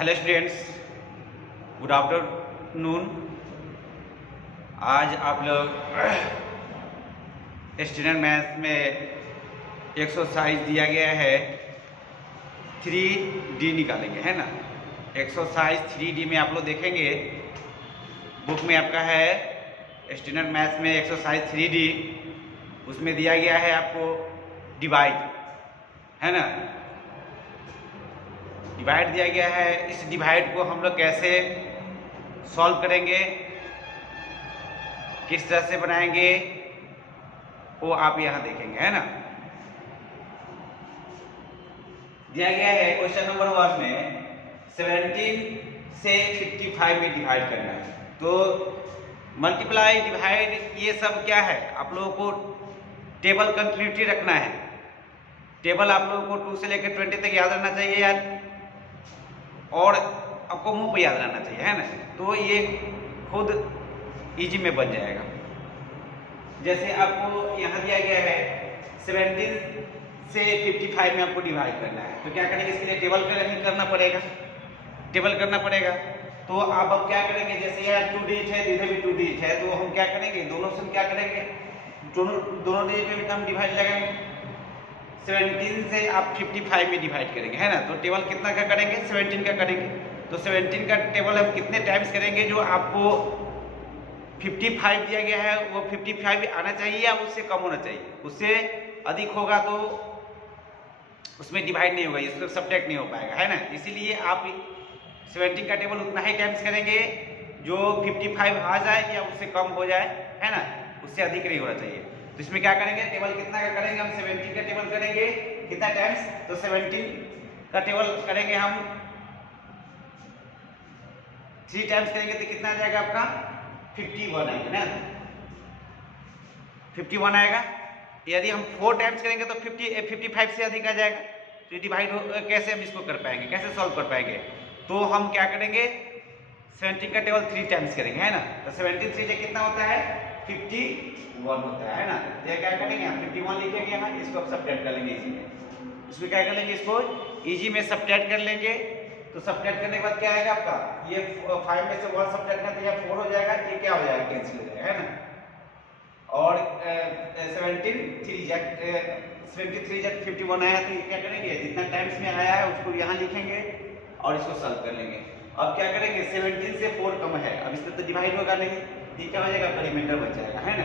Hello students, good afternoon. आज आप लोग स्टैंडर्ड मैथ्स में एक्सरसाइज दिया गया है 3D निकालेंगे, है ना। एक्सरसाइज 3D में आप लोग देखेंगे, बुक में आपका है स्टैंडर्ड मैथ्स में एक्सरसाइज 3D। उसमें दिया गया है आपको डिवाइड, है ना। डिवाइड दिया गया है। इस डिवाइड को हम लोग कैसे सॉल्व करेंगे, किस तरह से बनाएंगे, वो आप यहाँ देखेंगे, है ना। दिया गया है क्वेश्चन नंबर 1 में 17 से 55 में डिवाइड करना है। तो मल्टीप्लाई, डिवाइड, ये सब क्या है, आप लोगों को टेबल कंटिन्यूटी रखना है। टेबल आप लोगों को 2 से लेकर 20 तक याद रहना चाहिए यार, और आपको मुंह पे याद रहना चाहिए, है ना। तो ये खुद इजी में बन जाएगा। जैसे आपको यहाँ दिया गया है 17 से 55 में आपको डिवाइड करना है, तो क्या करेंगे, इसके लिए टेबल करना पड़ेगा, टेबल करना पड़ेगा। तो आप अब क्या करेंगे, जैसे यहाँ 2 डिजिट है, इधर भी 2 डिजिट है, तो हम क्या करेंगे, दोनों से क्या करेंगे, दोनों डिजिट में भी हम डिवाइड लगाएंगे। 17 से आप 55 में डिवाइड करेंगे, है ना। तो टेबल कितना का करेंगे, 17 का करेंगे। तो 17 का टेबल हम कितने टाइम्स करेंगे, जो आपको 55 दिया गया है वो 55 आना चाहिए या उससे कम होना चाहिए। उससे अधिक होगा तो उसमें डिवाइड नहीं होगा, इसको सब्ट्रैक्ट नहीं हो पाएगा, है ना। इसीलिए आप 17 का टेबल उतना ही टाइम्स करेंगे जो 55 आ जाए या उससे कम हो जाए, है ना, उससे अधिक नहीं होना चाहिए। तो इसमें क्या करेंगे, टेबल कितना का करेंगे, हम 17 का टेबल करेंगे कितना टाइम्स, तो 17 का टेबल करेंगे हम 3 टाइम्स करेंगे, तो कितना आ जाएगा आपका 51 आएगा ना, 51 आएगा। यदि हम 4 टाइम्स करेंगे तो 55 से अधिक आ जाएगा। तो डिवाइड कैसे हम इसको कर पाएंगे, कैसे सॉल्व कर पाएंगे। तो हम क्या करेंगे, 17 का टेबल 3 टाइम्स करेंगे, है ना। तो 17 3 कितना होता है, 51 होता है ना। तो क्या करेंगे, हम 51 लिखेंगे यहाँ, इसको अब सब्ट्रैक्ट कर लेंगे इजी में। इसमें क्या कर लेंगे, इसको इजी में सब्ट्रैक्ट कर लेंगे। तो सब्ट्रैक्ट करने के बाद क्या आएगा आपका, ये 5 में से 1 सब्ट्रैक्ट करते हैं 4 हो जाएगा, ये क्या हो जाएगा, कैंसिल हो जाएगा, है ना। और 73 जब 51 आया, तो ये क्या करेंगे, जितना टाइम्स में आया है उसको यहाँ लिखेंगे और इसको सॉल्व कर लेंगे। अब क्या करेंगे, 17 से 4 कम है, अब इसमें तो डिवाइड होगा नहीं, ये क्या हो जाएगा, रिमाइंडर बच जाएगा, है ना।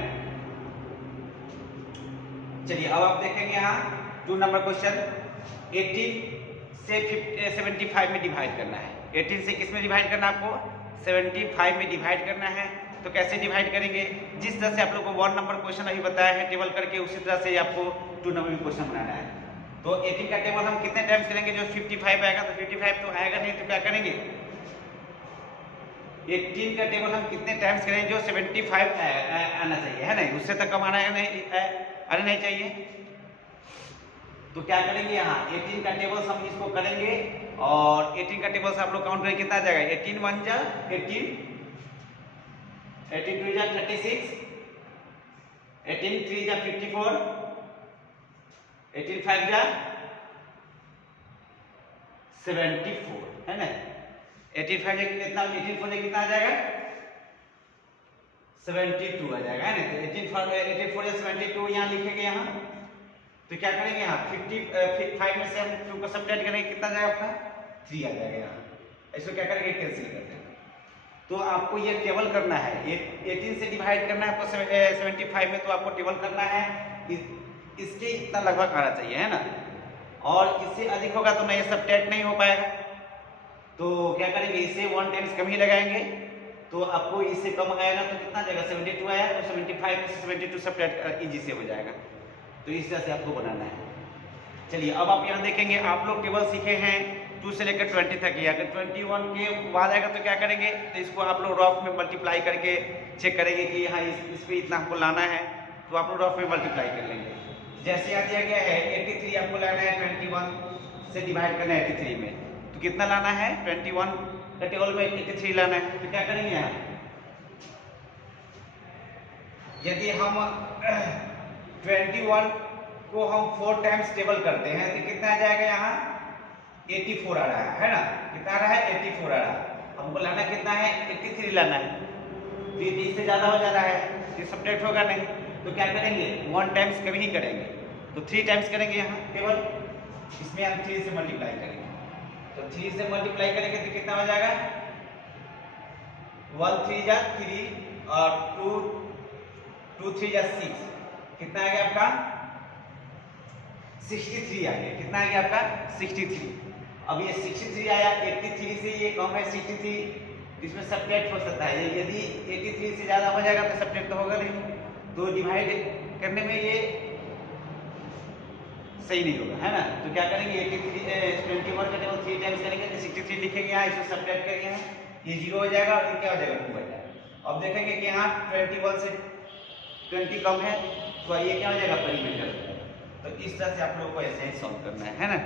चलिए अब आप देखेंगे यहाँ 2 नंबर क्वेश्चन। 18 से 75 में डिवाइड करना है। 18 से किस में डिवाइड करना है, आपको 75 में डिवाइड करना है। तो कैसे डिवाइड करेंगे, जिस तरह से आप लोग को 1 नंबर क्वेश्चन अभी बताया है टेबल करके, उसी तरह से आपको 2 नंबर में क्वेश्चन बनाना है। तो 18 का टेबल हम कितने टाइम्स करेंगे, जो 55 आएगा, तो 55 तो आएगा नहीं, तो क्या करेंगे, 18 का टेबल हम कितने टाइम्स करेंगे, जो 75 आना चाहिए, है ना, उससे तक कम आना नहीं चाहिए। तो क्या करेंगे, यहाँ 18 का टेबल हम इसको करेंगे, और 18 का टेबल से आप लोग काउंट करेंगे कितना आ जाएगा, 18 1 जा 18, 18 2 जा 36, 18 3 जा 54, 18 5 जा 74, है ना। 85 जा कितना, 84 जा कितना आ जाएगा, 72 आ जाएगा, है ना। तो 84 जा 72 यहाँ लिखेंगे यहाँ। तो क्या करेंगे, यहाँ 55 में से हम 2 को सब्ट्रैक्ट करेंगे, कितना जाएगा आपका 3 आ जाएगा यहाँ। इसको क्या करेंगे, कैंसिल कर देंगे। तो आपको ये टेबल करना है, 18 से डिवाइड करना है आपको 75 में, तो आपको टेबल करना है इसके इतना लगभग आना चाहिए, है ना। और इससे अधिक होगा तो नहीं, सब्ट्रैक्ट नहीं हो पाएगा। तो क्या करेंगे, इससे 1 टाइम्स कम ही लगाएंगे, तो आपको इससे कम आएगा तो कितना जाएगा, 72 आया, तो 75 में से 72 सब्ट्रैक्ट इजी से हो जाएगा। तो इस तरह से आपको बनाना है। चलिए अब आप यहाँ देखेंगे, आप लोग टेबल सीखे हैं 2 से लेकर 20 तक ही। अगर 21 के बाद आएगा तो क्या करेंगे, तो इसको आप लोग रफ में मल्टीप्लाई करके चेक करेंगे कि यहाँ इस पे इतना हमको लाना है, तो आप लोग रफ में मल्टीप्लाई कर लेंगे। जैसे यहाँ दिया गया है 83 आपको लाना है, 21 से डिवाइड करना है 83 में, तो कितना लाना है, 21 का टेबल में 83 लाना है। तो क्या करेंगे, यहाँ यदि हम 21 को हम 4 टाइम्स टेबल करते हैं, तो कितना आ जाएगा, यहाँ 84 आ रहा है ना, कितना आ रहा है 84 आ रहा है। हमको लाना कितना है 83 लाना है, तो ये 30 से ज्यादा हो जा रहा है, ये सब्ट्रैक्ट होगा नहीं, तो क्या करेंगे 1 टाइम्स कभी नहीं करेंगे, तो 3 टाइम्स करेंगे यहाँ केवल, इसमें हम 3 से मल्टीप्लाई करेंगे, तो 3 से मल्टीप्लाई करेंगे तो कितना हो जाएगा 1 3 जा 3 और 2 3 जा 6, कितना आ गया आपका 63 आ गया, कितना आ गया आपका 63। अब ये 63 आया, 83 से ये कम है 63, इसमें सब्ट्रैक्ट हो सकता है, यदि 83 से ज्यादा हो जाएगा तो सब्ट्रैक्ट तो होगा नहीं, तो डिवाइड करने में ये सही नहीं होगा, है ना। तो क्या करेंगे 21 का टेबल 3 टाइम्स करेंगे तो 63 लिखेंगे यहाँ, इसको सब्ट्रैक्ट करेंगे यहाँ, ये 0 हो जाएगा और ये क्या हो जाएगा 2 हो जाएगा। अब देखेंगे कि यहाँ 21 से 20 कम है तो ये क्या हो जाएगा परिमेटर हो जाएगा। तो इस तरह से आप लोगों को ऐसे ही सॉल्व करना है ना।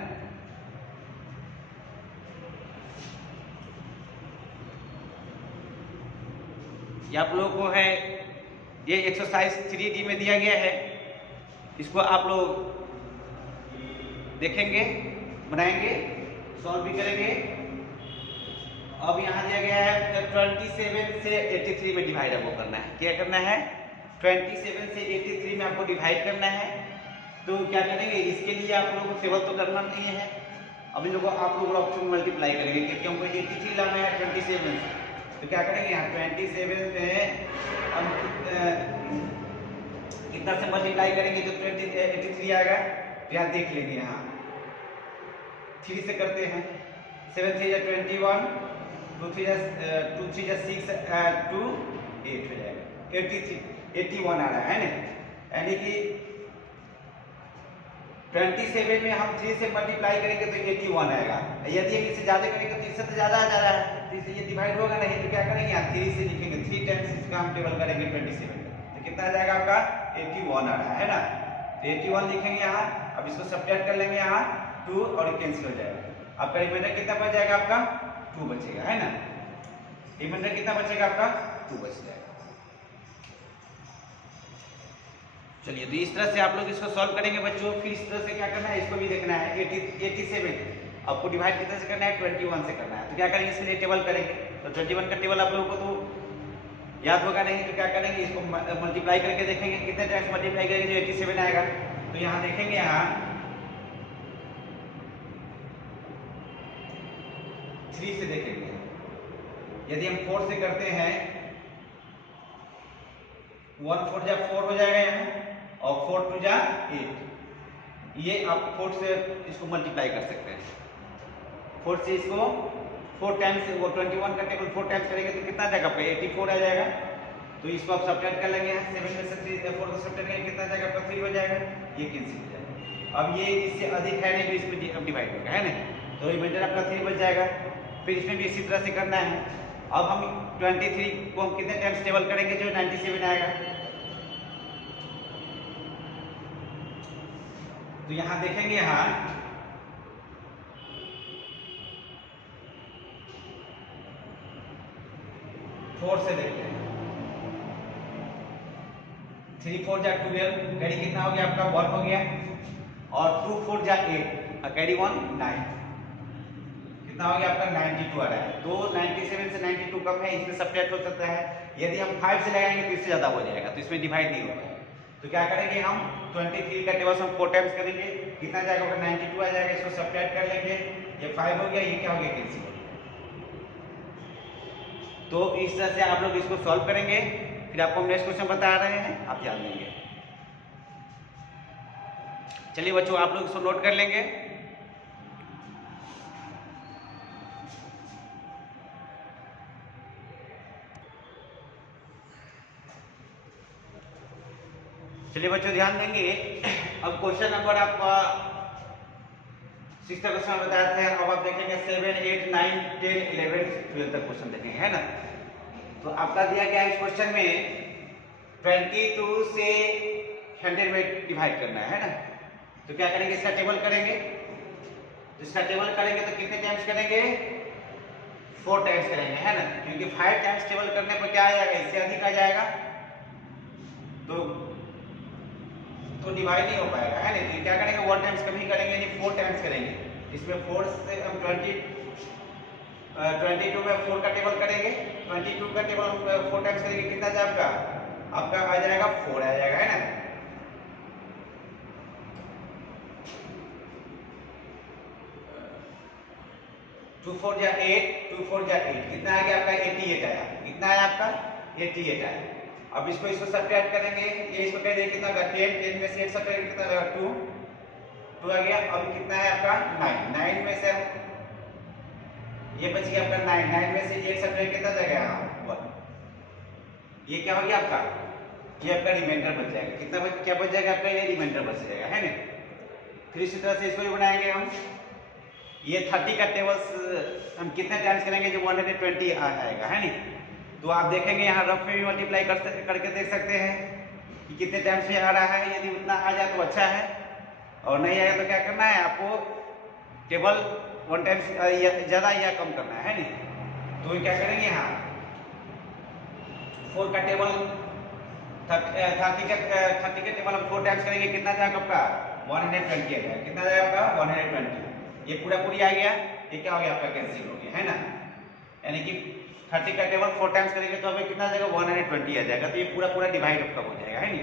ये आप लोगों को है, ये एक्सरसाइज 3D में दिया गया है, इसको आप लोग देखेंगे, बनाएंगे, सॉल्व भी करेंगे। अब यहाँ दिया गया है 27 से 83 में डिवाइड आपको करना है, क्या करना है 27 से 83 में आपको डिवाइड करना है। तो क्या करेंगे, इसके लिए आप लोगों को टेबल तो करना नहीं है, अब इन लोगों आप लोग ऑप्शन मल्टीप्लाई करेंगे, क्योंकि हमको 83 लाना है 27 से, तो क्या करेंगे यहाँ 27 में हम कितना से मल्टीप्लाई करेंगे तो 83 आएगा, तो यहाँ देख लेंगे, यहाँ 3 से करते हैं, 7 3 जा 21, 2 3 जा 6, 2 8 हो जाएगा, 81 आ रहा है ना, यानी कि 27 में हम 3 से मल्टीप्लाई करेंगे तो 81 आएगा। यदि हम इससे ज्यादा करेंगे तो इससे तो ज्यादा आ जा रहा है, तो इससे ये डिवाइड होगा नहीं, तो क्या करेंगे यहाँ 3 से लिखेंगे, 3 टाइम्स इसका हम टेबल करेंगे 27 का, तो कितना आ जाएगा आपका 81 आ रहा है ना, तो 81 लिखेंगे यहाँ। अब इसको सब्ट्रैक्ट कर लेंगे यहाँ 2 और कैंसिल हो जाएगा, आपका रिमाइंडर कितना बच जाएगा आपका 2 बचेगा, है ना, रिमाइंडर कितना बचेगा आपका 2 बच जाएगा। चलिए, तो इस तरह से आप लोग इसको सॉल्व करेंगे बच्चों। फिर इस तरह से क्या करना है, इसको भी देखना है, 87 आपको डिवाइड कितने से करना है 21 से करना है, तो क्या करेंगे इसके लिए टेबल करेंगे, तो 21 का टेबल आप लोगों को तो याद होगा नहीं, तो क्या करेंगे इसको मल्टीप्लाई करके देखेंगे, कितने टाइम्स मल्टीप्लाई करेंगे जो 87 आएगा। तो यहाँ देखेंगे, यहाँ 3 से देखेंगे, यदि हम 4 से करते हैं 1 4 जा 4 हो जाएगा यहाँ, और 4 2 जा 8, ये आप 4 से इसको मल्टीप्लाई कर सकते हैं, 4 से इसको 4 टाइम्स, वो 21 का टेबल 4 टाइम्स करेंगे तो कितना आ जाएगा आपका 84 आ जाएगा। तो इसको आप सब्ट्रैक्ट कर लेंगे, 7 में से 4 को सब्ट्रैक्ट करेंगे कितना आ जाएगा आपका 3 हो जाएगा, ये कैंसिल हो जाएगा। अब ये इससे अधिक है नहीं तो इसमें अब डिवाइड होगा, है ना, तो रिमाइंडर आपका 3 बच जाएगा। फिर इसमें भी इसी तरह से करना है। अब हम 23 को हम कितने टाइम्स टेबल करेंगे जो 97 आएगा, तो यहां देखेंगे, यहाँ 4 से देखते हैं, 3 4 जा 12, कैरी कितना हो गया आपका 1 हो गया, और 2 4 जा 8, कैरी 1 9, कितना हो गया आपका 92 आ रहा है। तो 97 से 92 कम है, इसमें सब्ट्रैक्ट हो सकता है। यदि हम 5 से लगाएंगे तो इससे ज्यादा हो जाएगा, तो इसमें डिवाइड नहीं होगा। तो क्या करेंगे हम 23 का टेबल हम 4 टाइम्स करेंगे, कितना जाएगा 92 आ जाएगा, इसको सब्ट्रैक्ट कर लेंगे, ये 5 हो गया, ये क्या हो गया कैंसिल हो गया। तो इस तरह से आप लोग इसको सॉल्व करेंगे, फिर आपको हम नेक्स्ट क्वेश्चन बता रहे हैं, आप ध्यान देंगे। चलिए बच्चों, आप लोग इसको नोट कर लेंगे। चलिए बच्चों ध्यान देंगे। अब क्वेश्चन नंबर आपका 6 क्वेश्चन बताया था, अब आप देखेंगे 7 8 9 10 11 12 तक क्वेश्चन देखेंगे, है ना। तो आपका दिया गया इस क्वेश्चन में 22 से 100 में डिवाइड करना है ना। तो क्या करेंगे, इसका टेबल करेंगे, इसका टेबल करेंगे तो कितने टाइम्स करेंगे 4 टाइम्स करेंगे, है ना, क्योंकि 5 टाइम्स टेबल करने पर क्या आ जाएगा, इससे अधिक आ जाएगा, तो डिवाइड नहीं हो पाएगा, है ना। तो क्या करेंगे 1 टाइम्स कभी करेंगे, यानी 4 टाइम्स करेंगे, इसमें 4 से हम 22 में 4 का टेबल करेंगे, 22 का टेबल हम 4 टाइम्स करेंगे, कितना आ जाएगा आपका आ जाएगा 4 आ जाएगा, है ना। 2 4 जा 8, 2 4 जा 8, कितना आ गया आपका 88 आया, कितना आया आपका 88 आया। अब इसको सब्ट्रैक्ट करेंगे, ये इसको कह देंगे कितना होगा 10, 10 में से 8 सब्ट्रैक्ट कितना होगा 2 आ गया। अब कितना है आपका 9, 9 में से ये बच गया आपका 9, 9 में से 8 सब्ट्रैक्ट कितना जाएगा 1, ये क्या हो गया आपका, ये आपका रिमाइंडर बच जाएगा, कितना क्या बच जाएगा आपका, ये रिमाइंडर बच जाएगा, है ना। फिर इसी तरह से इसको भी बनाएंगे हम, ये 30 का टेबल्स हम कितने टाइम्स करेंगे, जो 120 आएगा, है नी। तो आप देखेंगे यहाँ रफ में भी मल्टीप्लाई करके देख सकते हैं कि कितने टाइम्स में आ रहा है। यदि उतना आ जाए तो अच्छा है, और नहीं आएगा तो क्या करना है, आपको टेबल 1 टाइम्स ज़्यादा या कम करना है नी। तो क्या करेंगे यहाँ 4 का टेबल 30 का टेबल हम 4 टाइम्स करेंगे, कितना जाएगा आपका 120 आ जाएगा, कितना जाएगा आपका 120। ये पूरा पूरी आ गया, ये क्या हो गया आपका कैंसिल हो गया, है ना। यानी कि 30 का टेबल 4 टाइम्स करेंगे तो हमें कितना आ जाएगा 120 आ जाएगा। तो ये पूरा डिवाइड आपका हो जाएगा, है नी।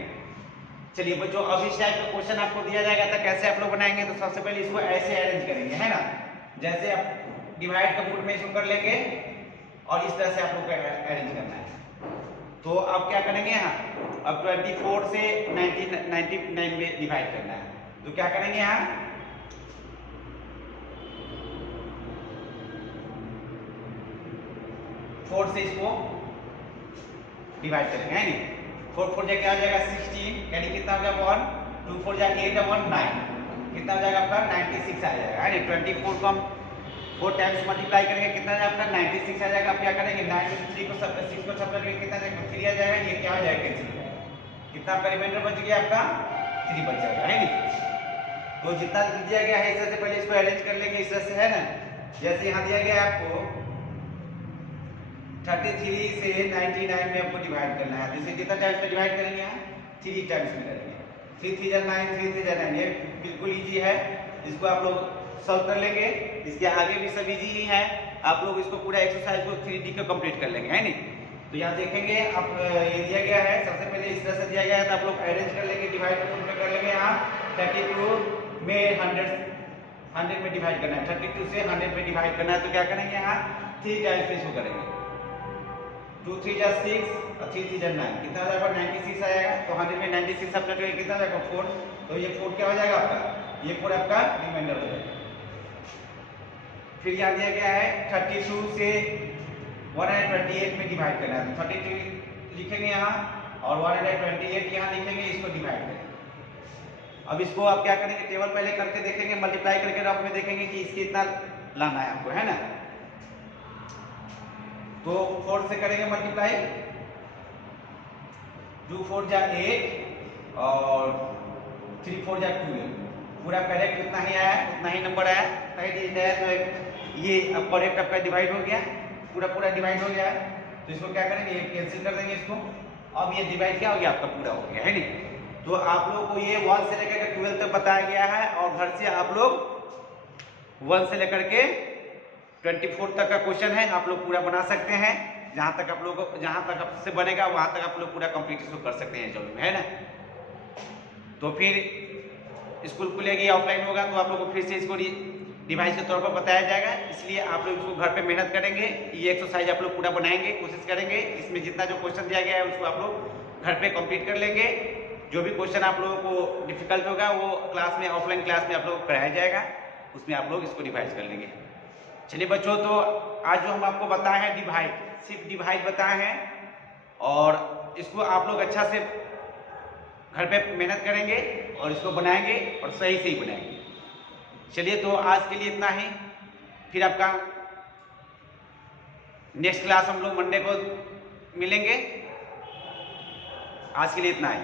चलिए बच्चों, अब इस टाइप का क्वेश्चन आपको दिया जाएगा तो कैसे आप लोग बनाएंगे, तो सबसे पहले इसको ऐसे अरेंज करेंगे, है ना। जैसे आप डिवाइड का मूड में इसको कर लेंगे और इस तरह से आप लोग को अरेंज करना है। तो अब क्या करेंगे यहाँ, अब 24 से 99 में डिवाइड करना है। तो क्या करेंगे यहाँ 4 से इसको डिवाइड करेंगे, है नी। 4 4 क्या हो जाएगा 16, यानी कितना हो जाएगा 1, 2 4 जा 8 1 9, कितना हो जाएगा आपका 96 आ जाएगा, है नी। 24 को हम 4 टाइम्स मल्टीप्लाई करेंगे, कितना आ जाएगा आपका 96 आ जाएगा। आप क्या करेंगे 9 में 3 को 6 को सब करेंगे, कितना आ जाएगा 3 आ जाएगा। ये क्या हो जाएगा कैंसिल हो जाएगा, कितना आपका रिमाइंडर बच गया आपका 3 बच जाएगा, है नी। तो जितना दिया गया है इस तरह से पहले इसको अरेंज कर लेंगे, इस तरह से, है ना। जैसे यहाँ दिया गया है आपको 33 से 99 में आपको डिवाइड करना है। जैसे कितना टाइम्स में डिवाइड करेंगे यहाँ 3 टाइम्स में करेंगे, 3 3 जा 9, 3 3 जा 9, ये बिल्कुल इजी है। इसको आप लोग सॉल्व कर लेंगे, इसके आगे भी सब इजी ही है। आप लोग इसको पूरा एक्सरसाइज को 3D को कंप्लीट कर लेंगे, है नी। तो यहाँ देखेंगे आप ये दिया गया है, सबसे पहले इस तरह से दिया गया है, तो आप लोग अरेंज कर लेंगे, डिवाइड में कर लेंगे। यहाँ 32 में 100 में डिवाइड करना है, 32 से 100 में डिवाइड करना है। तो क्या करेंगे यहाँ 3 टाइम्स इसको करेंगे, 2 3 जा 6 और 3 3 जा 9, कितना आ जाएगा 96 आएगा। तो 100 में 96 सब करके कितना आ जाएगा 4, तो ये 4 क्या हो जाएगा आपका, ये 4 आपका रिमाइंडर हो जाएगा। फिर यहाँ दिया गया है 32 से 128 में डिवाइड करना है, तो 32 लिखेंगे यहाँ और 128 यहाँ लिखेंगे, इसको डिवाइड करेंगे। अब इसको आप क्या करेंगे, टेबल पहले करके देखेंगे, मल्टीप्लाई करके रफ में देखेंगे कि इसके इतना लाना है आपको, है ना। तो 4 से करेंगे मल्टीप्लाई, 2 4 जा 8 और 3 4 जा 12, पूरा करेक्ट कितना ही आया, उतना ही नंबर आया, तो ये अब करेक्ट आपका डिवाइड हो गया, पूरा डिवाइड हो गया है। तो इसको क्या करेंगे, ये कैंसिल कर देंगे इसको। अब ये डिवाइड क्या हो गया आपका पूरा हो गया, है नी। तो आप लोगों को ये 1 से लेकर के 12 तक बताया गया है, और घर से आप लोग 1 से लेकर के 24 तक का क्वेश्चन है, आप लोग पूरा बना सकते हैं। जहां तक आपसे बनेगा वहां तक आप लोग पूरा कंप्लीट इसको कर सकते हैं जल्दी में, है ना। तो फिर स्कूल खुलेगी, ऑफलाइन होगा, तो आप लोग को फिर से इसको डिवाइस के तौर पर बताया जाएगा। इसलिए आप लोग इसको घर पे मेहनत करेंगे, ये एक्सरसाइज आप लोग पूरा बनाएंगे, कोशिश करेंगे। इसमें जितना जो क्वेश्चन दिया गया है उसको आप लोग घर पे कंप्लीट कर लेंगे। जो भी क्वेश्चन आप लोगों को डिफिकल्ट होगा वो क्लास में, ऑफलाइन क्लास में आप लोग कराया जाएगा, उसमें आप लोग इसको रिवाइज कर लेंगे। चलिए बच्चों, तो आज जो हम आपको बताए हैं डिवाइड, सिर्फ डिवाइड बताए हैं, और इसको आप लोग अच्छा से घर पे मेहनत करेंगे और इसको बनाएंगे और सही से ही बनाएंगे। चलिए, तो आज के लिए इतना ही। फिर आपका नेक्स्ट क्लास हम लोग मंडे को मिलेंगे। आज के लिए इतना ही।